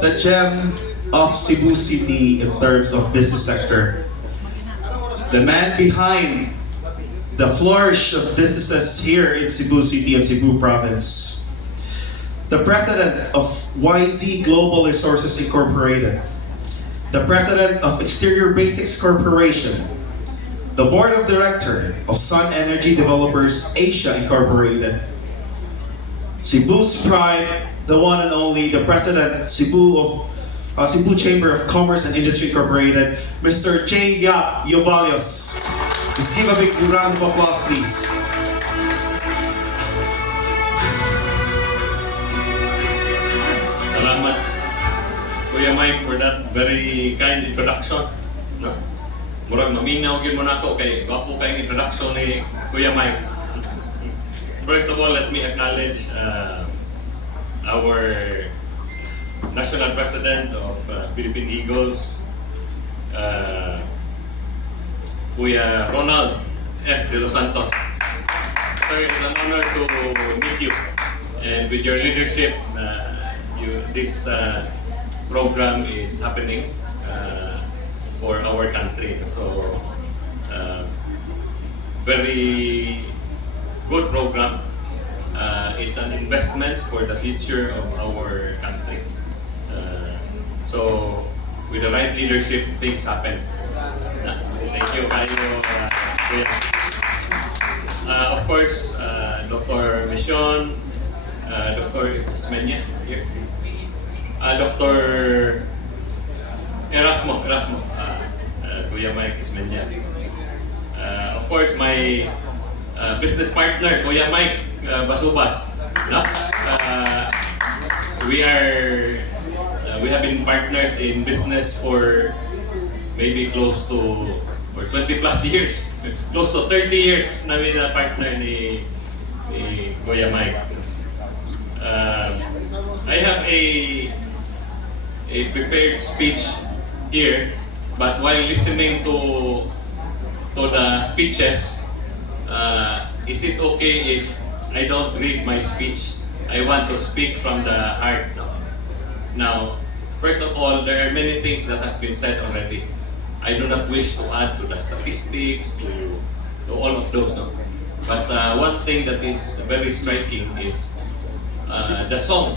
the gem of Cebu City in terms of business sector. The man behind the flourish of businesses here in Cebu City and Cebu Province. The president of YZ Global Resources Incorporated. The president of Exterior Basics Corporation. The board of director of Sun Energy Developers Asia Incorporated. Cebu's pride, the one and only, the president Cebu Chamber of Commerce and Industry Incorporated, Mr. J. Yap Yuvallos. Let's give a big round of applause, please. Salamat, Kuya Mike, for that very kind introduction. No? Murag maminaw yun mo na ako kay gwapo kayong introduction ni Kuya Mike. First of all, let me acknowledge our National President of Philippine Eagles, Kuya Ronald F. Delos Santos. Sir, it's an honor to meet you. And with your leadership, this program is happening for our country. So, very good program. It's an investment for the future of our country. So, with the right leadership, things happen. Thank you, Kayo. Of course, Dr. Mission, Dr. Ismenya, here. Dr. Erasmo, Kuya Mike Ismenya. Of course, my business partner, Kuya Mike Basubas. No? We have been partners in business for maybe close to 20 plus years, close to 30 years namin na partner ni Kuya Mike. I have a prepared speech here, but while listening to the speeches, is it okay if I don't read my speech? I want to speak from the heart. Now, first of all, there are many things that has been said already. I do not wish to add to the statistics, to all of those. No? But one thing that is very striking is the song,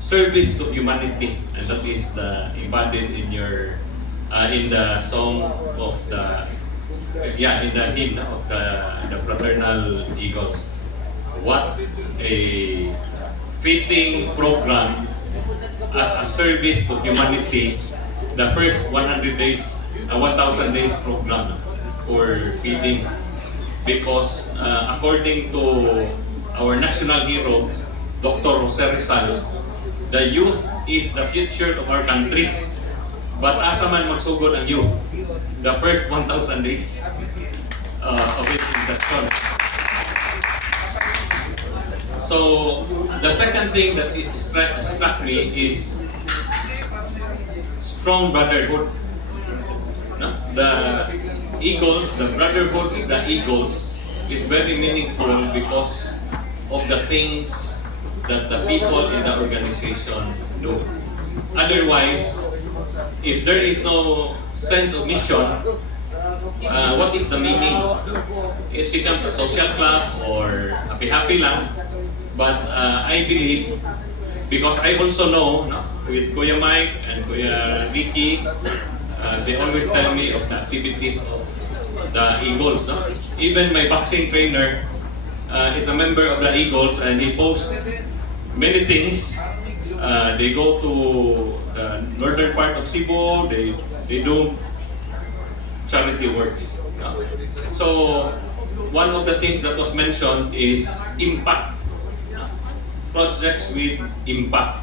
Service to Humanity, and that is embodied in your in the song of in the hymn of the Fraternal Eagles. What a fitting program as a service to humanity, the first 100 days, 1,000 days program for feeding, because according to our national hero, Dr. Jose Rizal, the youth is the future of our country. But asa man magsugod ang youth? The first 1,000 days of its inception. So, the second thing that struck me is strong brotherhood. No? The Eagles, the brotherhood of the Eagles is very meaningful because of the things that the people in the organization do. Otherwise, if there is no sense of mission, what is the meaning? It becomes a social club or happy-happy lang. But I believe, because I also know, no, with Kuya Mike and Kuya Ricky, they always tell me of the activities of the Eagles. No? Even my boxing trainer is a member of the Eagles, and he posts many things. They go to the northern part of Cebu, they do charity works. No? So, one of the things that was mentioned is impact. Projects with impact.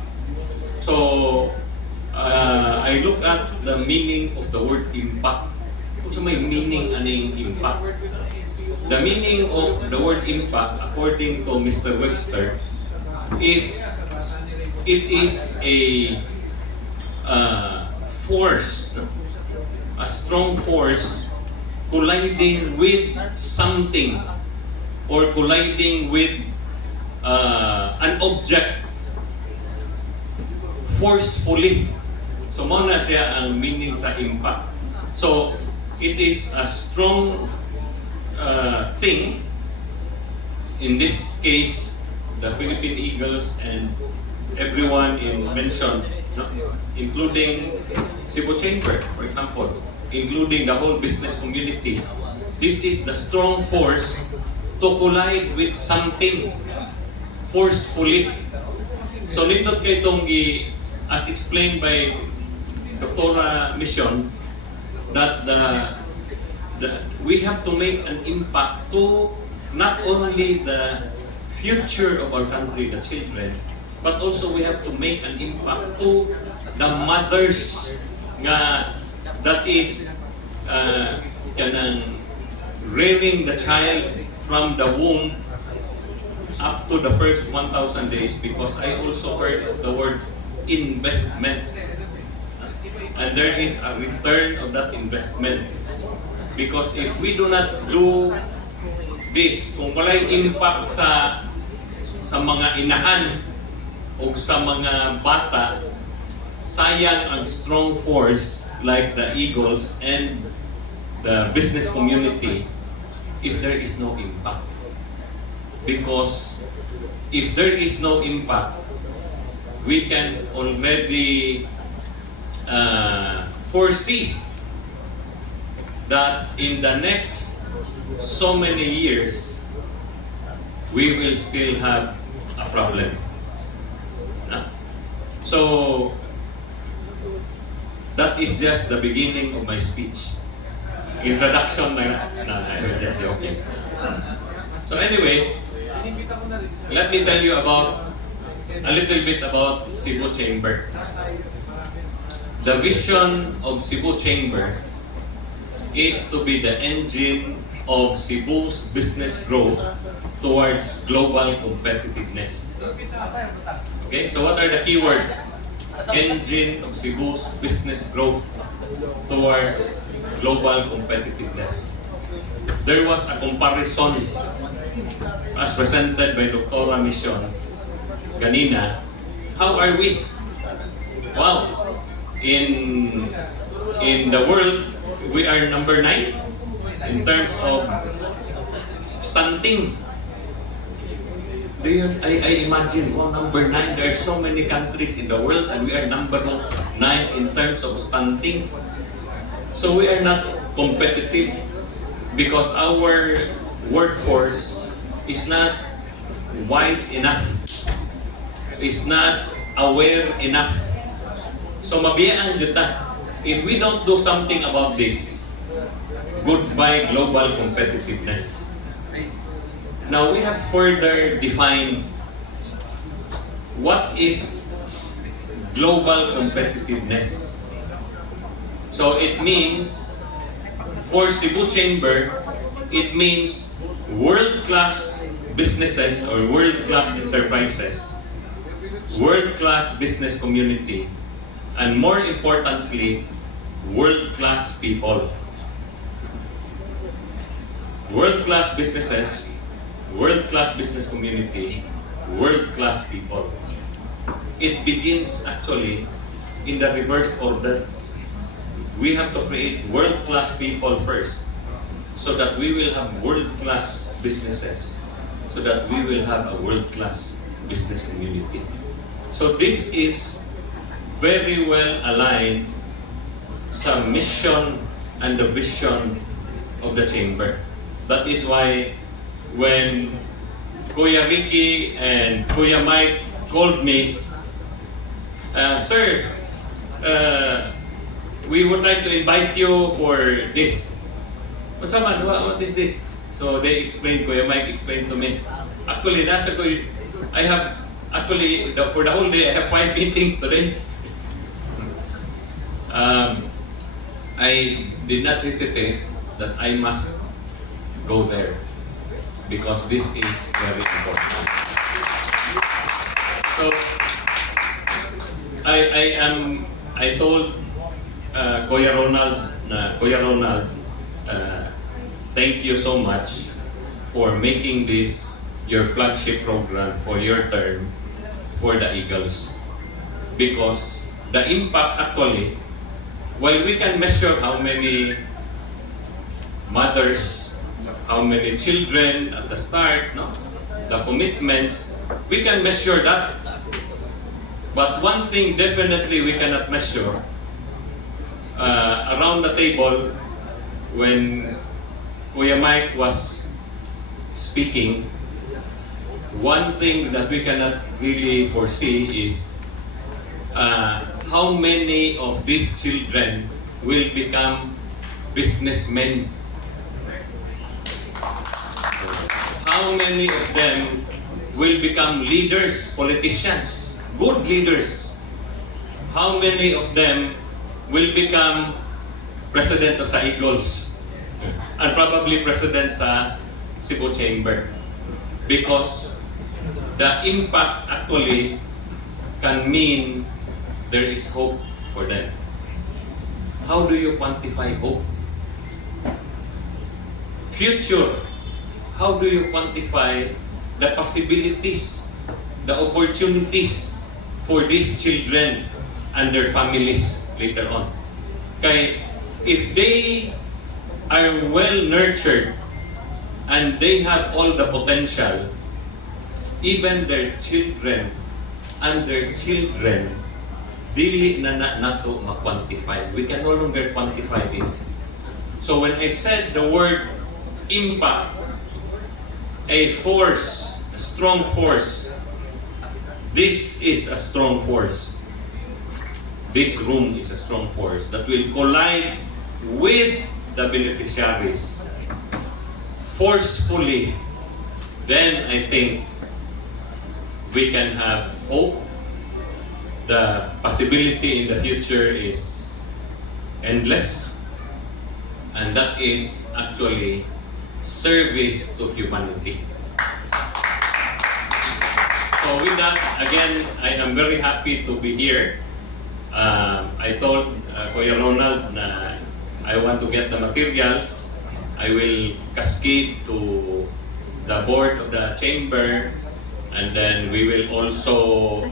So, I look at the meaning of the word impact. So, may meaning aning impact. The meaning of the word impact, according to Mr. Webster, is it is a force, a strong force colliding with something or colliding with an object forcefully. So mo na siya ang meaning sa impact. So it is a strong thing. In this case, the Philippine Eagles and everyone mentioned, no? Including Cebu Chamber, for example, including the whole business community. This is the strong force to collide with something forcefully. So nindot kay itong as explained by Dr. Mission, that we have to make an impact to not only the future of our country, the children, but also we have to make an impact to the mothers nga that is kanang rearing the child from the womb up to the first 1,000 days, because I also heard the word investment. And there is a return of that investment. Because if we do not do this, kung walay impact sa mga inahan o sa mga bata, sayang ang strong force like the Eagles and the business community if there is no impact. Because if there is no impact, we can already foresee that in the next so many years, we will still have a problem. So, that is just the beginning of my speech. Introduction I was just joking. So anyway, let me tell you about a little bit about Cebu Chamber. The vision of Cebu Chamber is to be the engine of Cebu's business growth towards global competitiveness. Okay, so what are the keywords? Engine of Cebu's business growth towards global competitiveness. There was a comparison as presented by Dr. Mission kanina. How are we? Wow! In the world, we are number 9 in terms of stunting. I imagine, wow, number 9. There are so many countries in the world and we are number 9 in terms of stunting. So we are not competitive because our workforce is not wise enough, is not aware enough. So mabiyaan juta. If we don't do something about this, goodbye global competitiveness. Now we have further defined what is global competitiveness. So it means, for Cebu Chamber, it means world-class businesses or world-class enterprises, world-class business community, and more importantly, world-class people. World-class businesses, world-class business community, world-class people. It begins actually in the reverse order. We have to create world-class people first so that we will have world-class businesses, so that we will have a world-class business community. So this is very well aligned sa mission and the vision of the Chamber. That is why when Kuya Ricky and Kuya Mike called me, Sir, we would like to invite you for this. What's up, man? What is this? So they explained, Kuya Mike explained to me. Actually, I have, actually, for the whole day, I have 5 meetings today. I did not hesitate that I must go there because this is very important. So I told Kuya Ronald, thank you so much for making this your flagship program for your term for the Eagles. because the impact actually, while we can measure how many mothers, how many children at the start, no? The commitments, we can measure that. But one thing definitely we cannot measure, around the table, when Kuya Mike was speaking, one thing that we cannot really foresee is how many of these children will become businessmen. How many of them will become leaders, politicians, good leaders? How many of them will become president of sa Eagles and probably president sa Cebu Chamber? Because the impact actually can mean there is hope for them. How do you quantify hope? Future. How do you quantify the possibilities, the opportunities for these children and their families later on? Kaya if they are well nurtured and they have all the potential, even their children and their children, dili na nato ma-quantify. We can no longer quantify this. So when I said the word impact, a force, a strong force, this is a strong force. This room is a strong force that will collide with the beneficiaries forcefully. Then I think we can have hope. The possibility in the future is endless, and that is actually service to humanity. So with that, again, I am very happy to be here. I told Kuya Ronald na I want to get the materials. I will cascade to the board of the chamber, and then we will also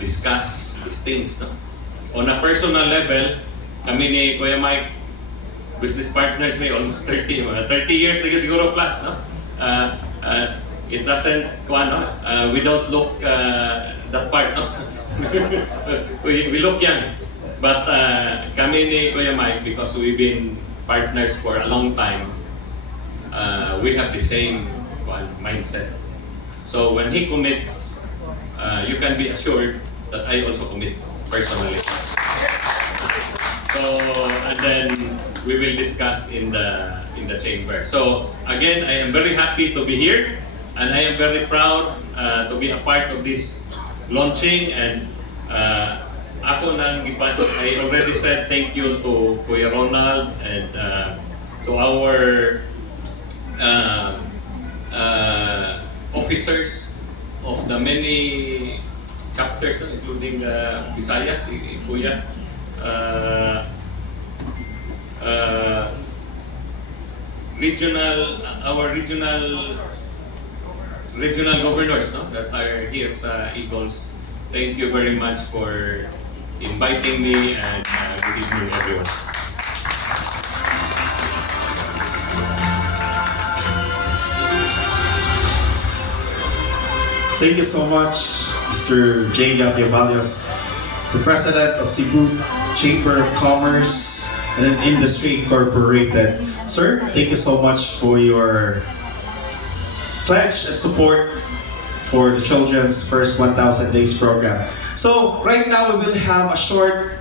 discuss these things. No? On a personal level, kami ni Kuya Mike, business partners may almost 30 years na siguro plus, no? It doesn't, we don't look that part, no? we look young. But kami ni Kuya Mike, because we've been partners for a long time, we have the same mindset. So when he commits, you can be assured that I also commit personally. So, and then we will discuss in the chamber. So again, I am very happy to be here, and I am very proud to be a part of this launching. And ako nang ipan, I already said thank you to Kuya Ronald and to our officers of the many chapters, including Visayas, Kuya. Our regional governors, no, that are here sa Eagles. Thank you very much for inviting me, and good evening everyone. Thank you so much, Mr. J. Yuvallos, the President of Cebu Chamber of Commerce and Industry Incorporated. Sir, thank you so much for your pledge and support for the children's first 1,000 days program. So right now we will have a short